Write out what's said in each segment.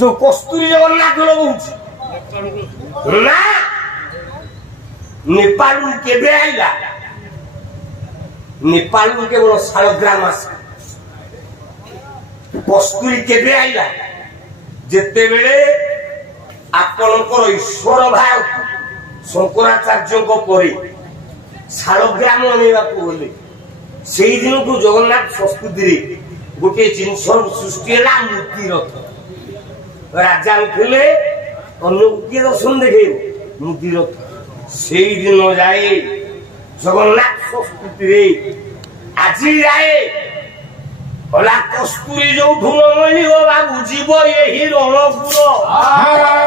जो कस्तूरी जगन्नाथ लगुच ना नेपाल केबे आइला नेपाल केवल शालग्राम आस कस्तूरी केबे आइला जेते बेले आपनकर ईश्वर भाव शंकराचार्य को परे शालग्राम अनेबाकू गले सेई दिन को जगन्नाथ संस्कृति रे गोटे जिनस सृष्टि है मूर्ति रथ राजा उठे अन्य किए दर्शन देखे मूर्ति रथ से दिन जाए जगन्नाथ संस्कृति रे आज जाए भला कस्तूरी जो धुन मिल बाबू जीव यही रणपुर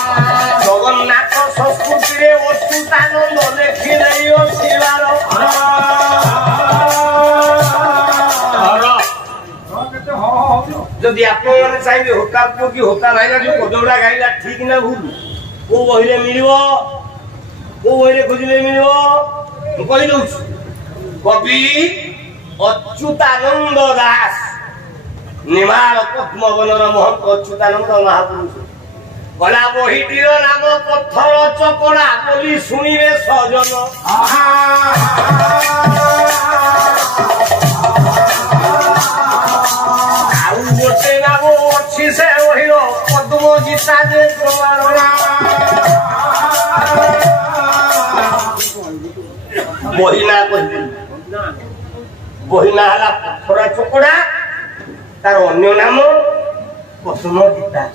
जगन्नाथ संस्कृति अच्युतानंद देखी जदि आप चाहिए होता पुओ कि होता भाईला जो पदौड़ा गाइला ठीक ना भूल को बहिले मिल को बहिले खोजले मिल कही दौ कवि अच्युतानंद दास निमाल पद्मवनर महंत अच्युतानंद महापुरुष गला बहीटीर नाम पत्थर चकड़ा बोली शुणिबे सजन आउ गोटे नाम अच्छी से बहीर पद्मगीता जे प्रमाण बहिना बहिना है पत्थर चकड़ा तार अन्य नाम पद्मगीता